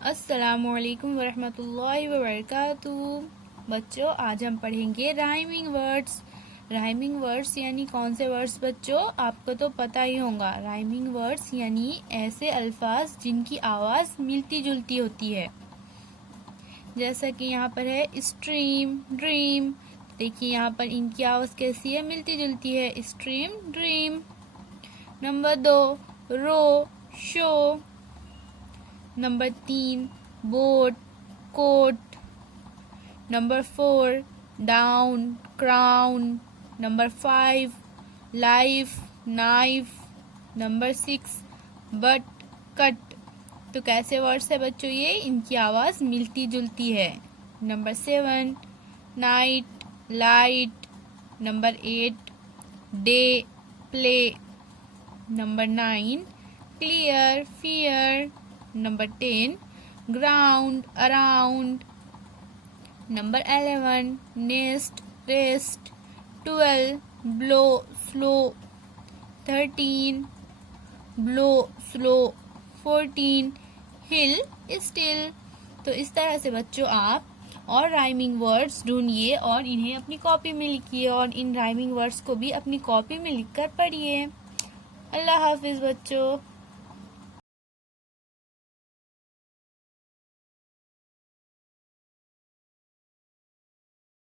अस्सलामुअलैकुम वरहमतुल्लाहि वबरकातुहू। बच्चों, आज हम पढ़ेंगे राइमिंग वर्ड्स। राइमिंग वर्ड्स यानी कौन से वर्ड्स बच्चों? आपको तो पता ही होगा। राइमिंग वर्ड्स यानी ऐसे अल्फाज जिनकी आवाज़ मिलती जुलती होती है। जैसा कि यहाँ पर है स्ट्रीम, ड्रीम। देखिए यहाँ पर इनकी आवाज़ कैसी है, मिलती जुलती है। Stream, dream. Number 2 row, show. Number 3 boat, coat. Number 4 down, crown. Number 5 life, knife. Number 6 but, cut. तो कैसे वर्ड्स है बच्चों ये? इनकी आवाज़ मिलती जुलती है। Number 7 night, light. Number 8 day, play. Number 9 clear, fear. Number 10 ground, around. Number 11 nest, rest. 12 blow, slow. 13 blow, slow. 14 हिल, स्टिल। तो इस तरह से बच्चों आप और राइमिंग वर्ड्स ढूंढिए और इन्हें अपनी कॉपी में लिखिए और इन राइमिंग वर्ड्स को भी अपनी कॉपी में लिखकर पढ़िए। अल्लाह हाफिज बच्चों।